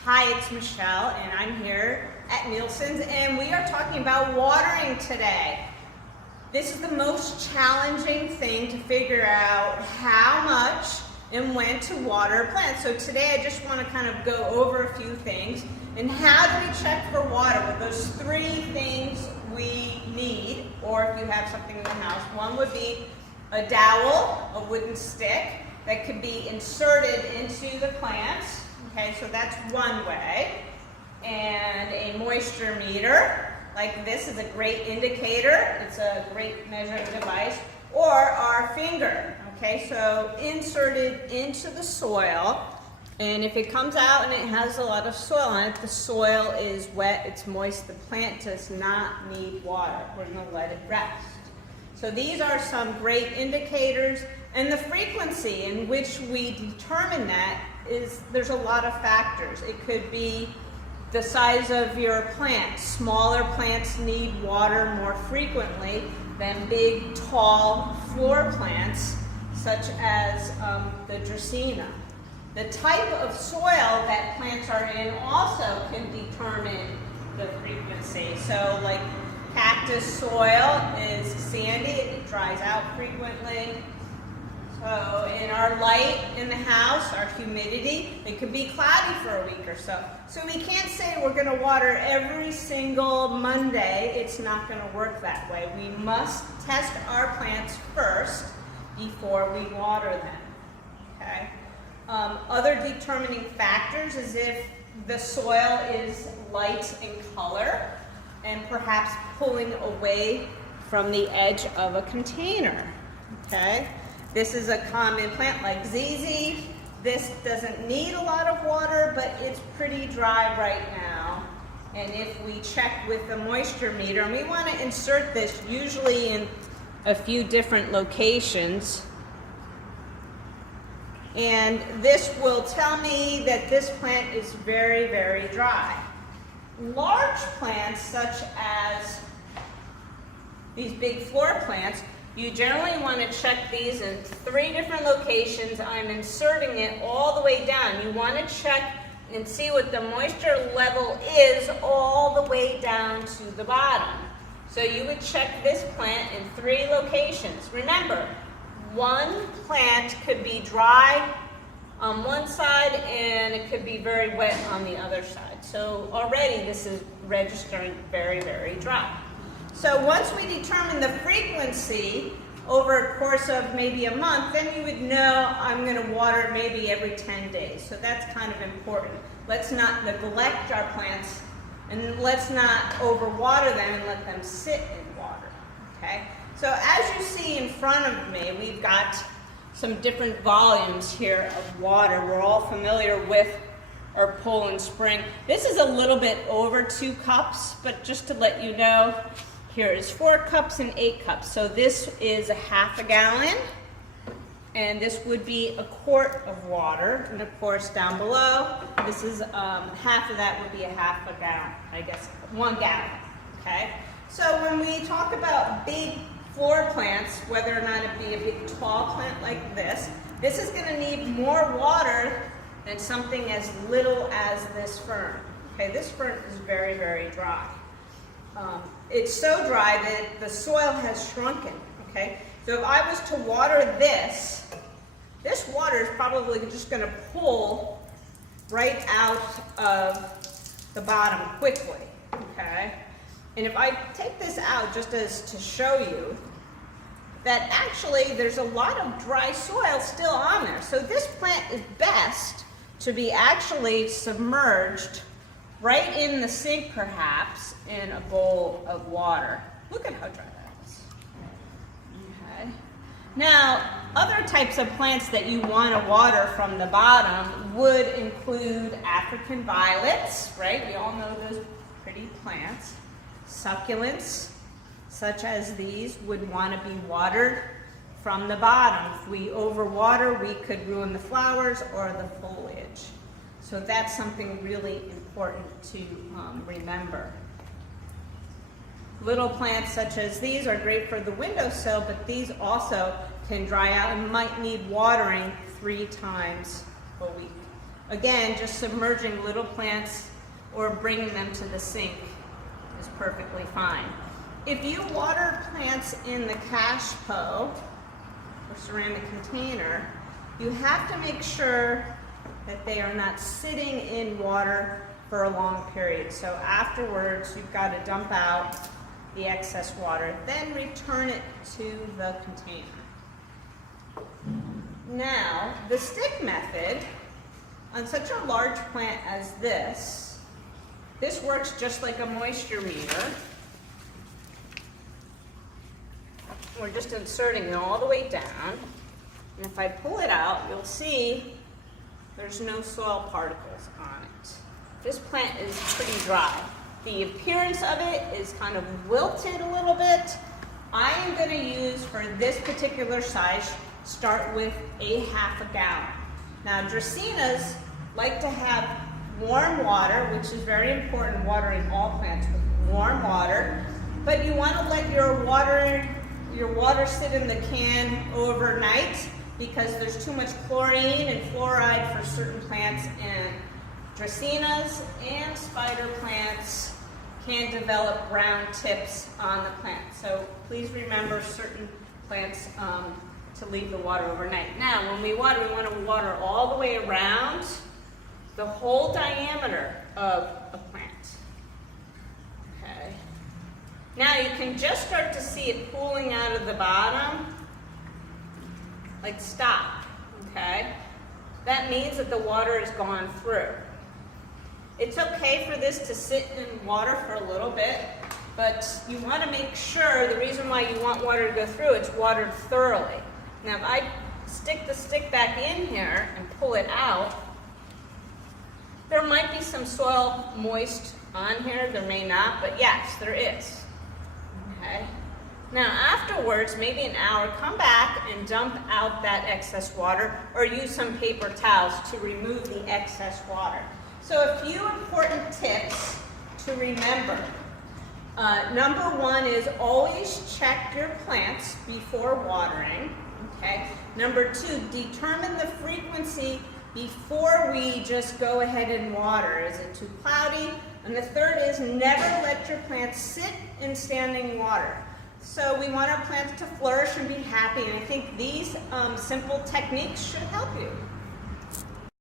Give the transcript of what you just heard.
Hi, it's Michelle, and I'm here at Nielsen's, and we are talking about watering today. This is the most challenging thing to figure out how much and when to water a plant. So today I just want to kind of go over a few things. And how do we check for water? With those three things we need, or if you have something in the house, one would be a dowel, a wooden stick that could be inserted into the plants. Okay, so that's one way. And a moisture meter, like this, is a great indicator. It's a great measuring device. Or our finger, okay, so inserted into the soil. And if it comes out and it has a lot of soil on it, the soil is wet, it's moist, the plant does not need water. We're going to let it rest. So these are some great indicators. And the frequency in which we determine that is, there's a lot of factors. It could be the size of your plant. Smaller plants need water more frequently than big, tall floor plants, such as the Dracaena. The type of soil that plants are in also can determine the frequency. So like cactus soil is sandy, it dries out frequently. So in our light in the house, our humidity, it could be cloudy for a week or so. So we can't say we're going to water every single Monday. It's not going to work that way. We must test our plants first before we water them. Okay. Other determining factors is if the soil is light in color and perhaps pulling away from the edge of a container. Okay. This is a common plant like ZZ. This doesn't need a lot of water, but it's pretty dry right now. And if we check with the moisture meter, and we want to insert this usually in a few different locations, and this will tell me that this plant is very, very dry. Large plants, such as these big floor plants, you generally want to check these in 3 different locations. I'm inserting it all the way down. You want to check and see what the moisture level is all the way down to the bottom. So you would check this plant in 3 locations. Remember, one plant could be dry on one side and it could be very wet on the other side. So already this is registering very, very dry. So once we determine the frequency over a course of maybe a month, then you would know I'm going to water maybe every 10 days. So that's kind of important. Let's not neglect our plants, and let's not overwater them and let them sit in water. Okay? So as you see in front of me, we've got some different volumes here of water. We're all familiar with our Poland Spring. This is a little bit over 2 cups, but just to let you know, here is 4 cups and 8 cups. So this is a half a gallon, and this would be a quart of water. And of course, down below, this is half of that would be a half a gallon, I guess, 1 gallon. Okay. So when we talk about big floor plants, whether or not it be a big tall plant like this is going to need more water than something as little as this fern. Okay, this fern is very, very dry. It's so dry that the soil has shrunken, okay? So if I was to water this water is probably just going to pull right out of the bottom quickly, okay? And if I take this out just as to show you that actually there's a lot of dry soil still on there. So this plant is best to be actually submerged right in the sink, perhaps, in a bowl of water. Look at how dry that is. Okay. Now, other types of plants that you want to water from the bottom would include African violets, right? We all know those pretty plants. Succulents, such as these, would want to be watered from the bottom. If we overwater, we could ruin the flowers or the foliage. So that's something really important to remember. Little plants such as these are great for the windowsill, but these also can dry out and might need watering 3 times a week. Again, just submerging little plants or bringing them to the sink is perfectly fine. If you water plants in the cache pot or ceramic container, you have to make sure that they are not sitting in water for a long period. So afterwards, you've got to dump out the excess water, then return it to the container. Now, the stick method, on such a large plant as this works just like a moisture meter. We're just inserting it all the way down. And if I pull it out, you'll see there's no soil particles on it. This plant is pretty dry. The appearance of it is kind of wilted a little bit. I am going to use, for this particular size, start with a ½ gallon. Now, Dracaenas like to have warm water, which is very important, watering all plants with warm water. But you want to let your water sit in the can overnight, because there's too much chlorine and fluoride for certain plants, and Dracaenas and spider plants can develop brown tips on the plant. So please remember certain plants to leave the water overnight. Now, when we want to water all the way around the whole diameter of a plant. Okay. Now you can just start to see it pooling out of the bottom, like stop, okay? That means that the water has gone through. It's okay for this to sit in water for a little bit, but you want to make sure, the reason why you want water to go through, it's watered thoroughly. Now if I stick the stick back in here and pull it out, there might be some soil moist on here, there may not, but yes, there is. Okay. Now afterwards, maybe an hour, come back and dump out that excess water, or use some paper towels to remove the excess water. So a few important tips to remember. Number one is always check your plants before watering. Okay. Number two, determine the frequency before we just go ahead and water. Is it too cloudy? And the third is never let your plants sit in standing water. So we want our plants to flourish and be happy, and I think these simple techniques should help you.